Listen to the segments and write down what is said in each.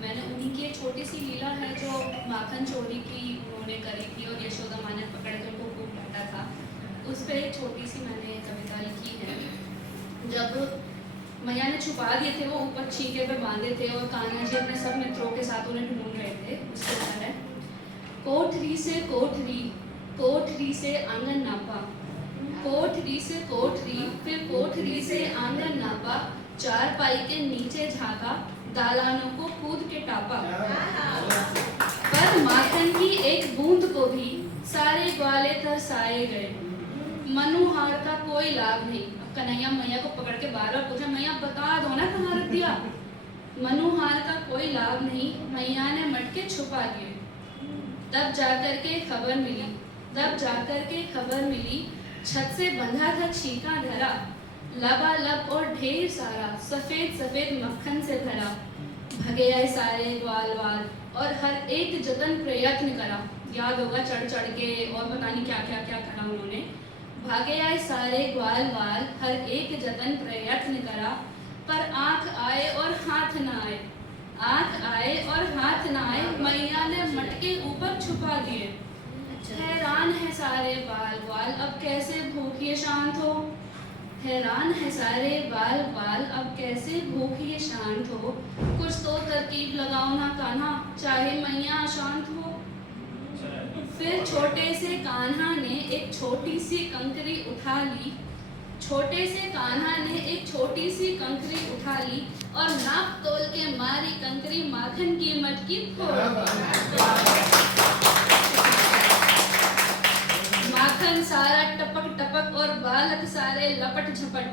मैंने उन्हीं की एक छोटी सी लीला है जो माखन चोरी की उन्होंने करी थी और यशोदा माँ ने पकड़ के उनको खूब डांटा था, उस पर एक छोटी सी मैंने कविता लिखी है। जब मैया ने छुपा दिए थे वो ऊपर छीके पे बांधे थे और कान्हा जी अपने सब मित्रों के साथ उन्हें ढूंढ रहे थे, उसके ऊपर है कोठरी से कोठरी, कोठरी से आंगन नापा, कोठरी से कोठरी, फिर कोठरी से आंगन नापा, चार पाई के नीचे झाँका, दालानों को कूद के टापा, पर माखन की एक बूंद को भी सारे ग्वाले तरसाए गए। मनुहार का कोई लाभ नहीं। अब कन्हैया मैया को पकड़ के बार बार पूछा, मैया बता दो ना कहाँ रख दिया। मनुहार का कोई लाभ नहीं, मैया ने मटके छुपा दिए। तब जाकर के खबर मिली, तब जाकर के खबर मिली, छत से बंधा था छीका धरा, लबालब और ढेर सारा सफेद सफेद मक्खन से भरा। भगे आए सारे ग्वाल वाल और हर एक जतन प्रयत्न करा, याद होगा चढ़ चढ़ के और पता नहीं क्या क्या क्या करा उन्होंने। भागे आए सारे ग्वाल वाल, हर एक जतन प्रयत्न करा, पर आंख आए और हाथ न आए, आंख आए और हाथ न आए, मैया ने मटके ऊपर छुपा दिए। हैरान है सारे बाल बाल, अब कैसे भूखिए शांत हो। हैरान है सारे बाल बाल, अब कैसे भूखिए शांत हो। कुछ तो तरकीब लगाओ ना कान्हा, चाहे मैया अशांत हो। फिर छोटे से कान्हा ने एक छोटी सी कंकरी उठा ली, छोटे से कान्हा ने एक छोटी सी कंकरी उठा ली और नाप तोल के मारी कंकरी माखन की मटकी फोड़। माखन सारा टपक टपक और बालक सारे लपट झपट,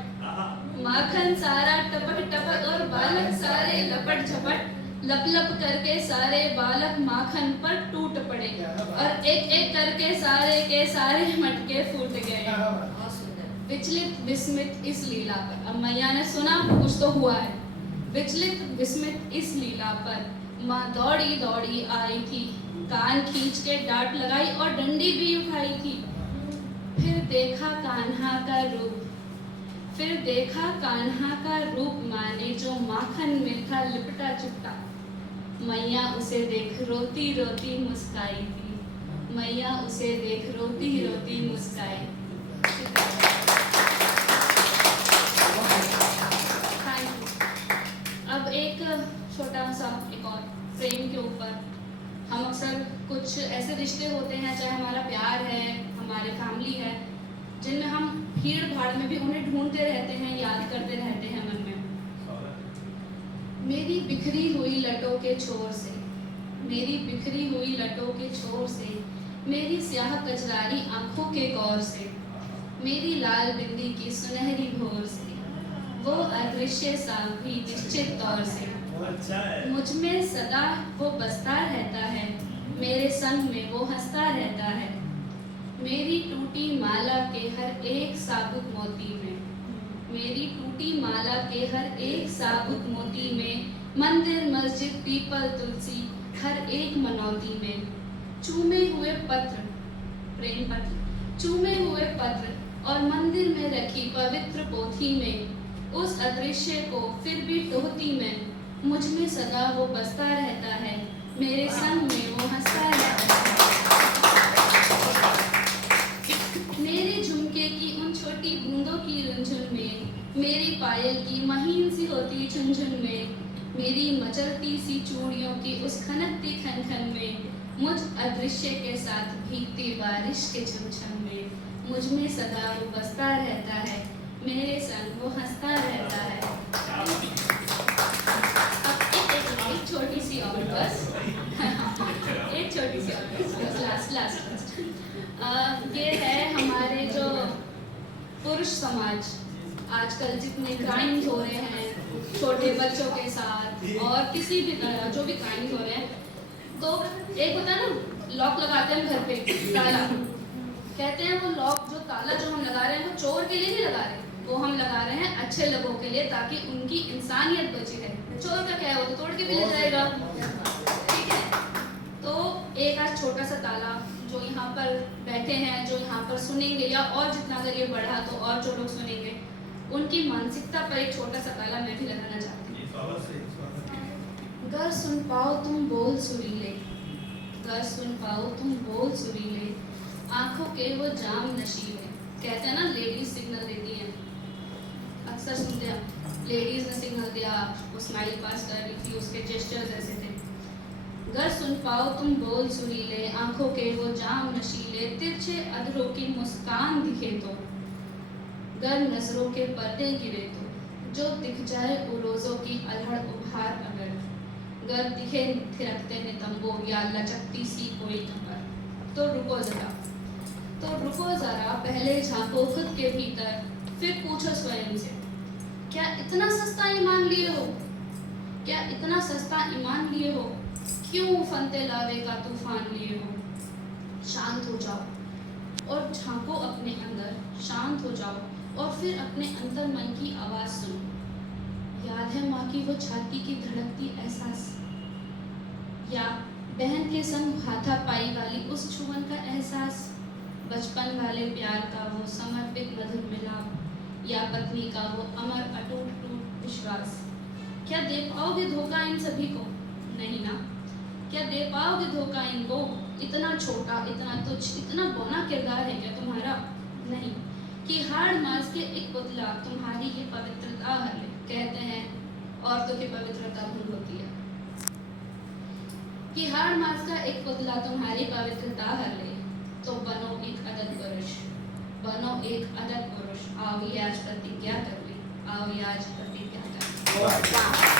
माखन सारा टपक टपक और बालक सारे लपट झपट, लप लप करके सारे बालक माखन पर टूट पड़े और एक एक करके सारे के सारे मटके फूट गए। विचलित विस्मित इस लीला पर, अब मैया ने सुना कुछ तो हुआ है। विचलित विस्मित इस लीला पर माँ दौड़ी दौड़ी आई थी, कान खींच के डांट लगाई और डंडी भी उठाई थी। फिर देखा कान्हा का रूप, फिर देखा कान्हा का रूप माने जो माखन में था लिपटा चिपटा। मैया उसे देख रोती रोती मुस्काई थी, मैया उसे देख रोती रोती मुस्काई। अब एक छोटा सा एक और प्रेम के ऊपर, हम अक्सर कुछ ऐसे रिश्ते होते हैं, चाहे हमारा प्यार है, हमारी फैमिली है, जिनमें हम भीड़ भाड़ में भी उन्हें ढूंढते रहते हैं, याद करते रहते हैं मन में। मेरी बिखरी हुई लटों के छोर से, मेरी बिखरी हुई लटों के छोर से, मेरी स्याह कचरारी आंखों के गौर से, मेरी लाल बिंदी की सुनहरी भोर से, वो अदृश्य सा भी निश्चित तौर से मुझ में सदा वो बसता रहता है, मेरे संग में वो हंसता रहता है। मेरी टूटी माला के हर एक साबुत मोती में, मेरी टूटी माला के हर एक साबुत मोती में, मंदिर मस्जिद पीपल तुलसी हर एक मनौती में, चूमे हुए पत्र प्रेम पत्र, चूमे हुए पत्र और मंदिर में रखी पवित्र पोथी में, उस अदृश्य को फिर भी टोहती में, मुझ में सदा वो बसता रहता है, मेरे संग में वो हंसता रहता है। मेरे झुमके की उन छोटी बूंदों की रुंझुन में, मेरी पायल की महीन सी होती झुनझुन में, मेरी मचलती सी चूड़ियों की उस खनकती खन खन में, मुझ अदृश्य के साथ भीगती बारिश के छमछम में, मुझ में सदा वो बसता रहता है, मेरे संग वो हंसता रहता है। अब एक छोटी सी और बस एक छोटी सी और बस लास्ट ये है हमारे जो पुरुष समाज, आजकल जितने क्राइम्स हो रहे हैं छोटे बच्चों के साथ और किसी भी तरह जो भी क्राइम्स हो रहे हैं, तो एक होता है ना लॉक लगाते हैं घर पे ताला, कहते हैं वो लॉक जो ताला जो हम लगा रहे हैं वो चोर के लिए नहीं लगा रहे, वो हम लगा रहे हैं अच्छे लोगों के लिए, ताकि उनकी इंसानियत बची रहे। चोर का क्या है, वो तो तोड़ के भी ले जाएगा, ठीक है। तो एक आज छोटा सा ताला जो यहाँ पर बैठे हैं, जो यहाँ पर सुनेंगे, या और जितना अगर ये बढ़ा तो और जो लोग सुनेंगे, उनकी मानसिकता पर एक छोटा सा ताला मैं भी लगाना चाहती हूँ। गर सुन पाओ तुम बोल सुरीले, गर सुन पाओ तुम बोल सुरीले, आंखों के वो जाम नशीले। कहते हैं ना लेडीज सिग्नल देती हैं, अक्सर सुनते हैं लेडीज ने सिग्नल दिया, वो स्माइल पास कर रही थी, उसके जेस्चर्स ऐसे थे। गर सुन पाओ तुम बोल सुरीले, आंखों के वो जाम नशीले, तिरछे अधरों की मुस्कान दिखे तो, गर नजरों के पर्दे गिरे तो, जो दिख जाए उरोजों की अल्हड़ उभार अगर, गर दिखे थिरकते नितंबो या लचकती सी कोई खबर। तो रुको जरा, तो रुको जरा, पहले झांको खुद के भीतर, फिर पूछो स्वयं से, क्या इतना सस्ता ईमान लिए हो, क्या इतना सस्ता ईमान लिए हो, क्यों फंते लावे का तूफान लिए हो। शांत हो जाओ और झांको अपने अंदर, शांत हो जाओ और फिर अपने अंतर मन की आवाज सुनो। याद है माँ की वो छाती की धड़कती एहसास, या बहन के संग हाथापाई वाली उस छुअन का एहसास, बचपन वाले प्यार का वो समर्पित मधुर मिलाप, या पत्नी का वो अमर अटूट टूट विश्वास। क्या दे पाओगे धोखा इन सभी को? नहीं ना। क्या दे पाओगे धोखा इनको? इतना छोटा, इतना तुच्छ, इतना बौना किरदार है क्या तुम्हारा? नहीं। कि हाड़ मास के एक पुतला तुम्हारी ये पवित्रता हर ले। कहते हैं औरतों की पवित्रता भंग होती है। कि हाड़ मास का एक पुतला तुम्हारी पवित्रता हर ले, तो बनो एक अदद पुरुष, बनो एक अदद पुरुष। आओ ये आज प्रतिज्ञा कर ले, आओ ये आज प्रतिज्ञा कर ले।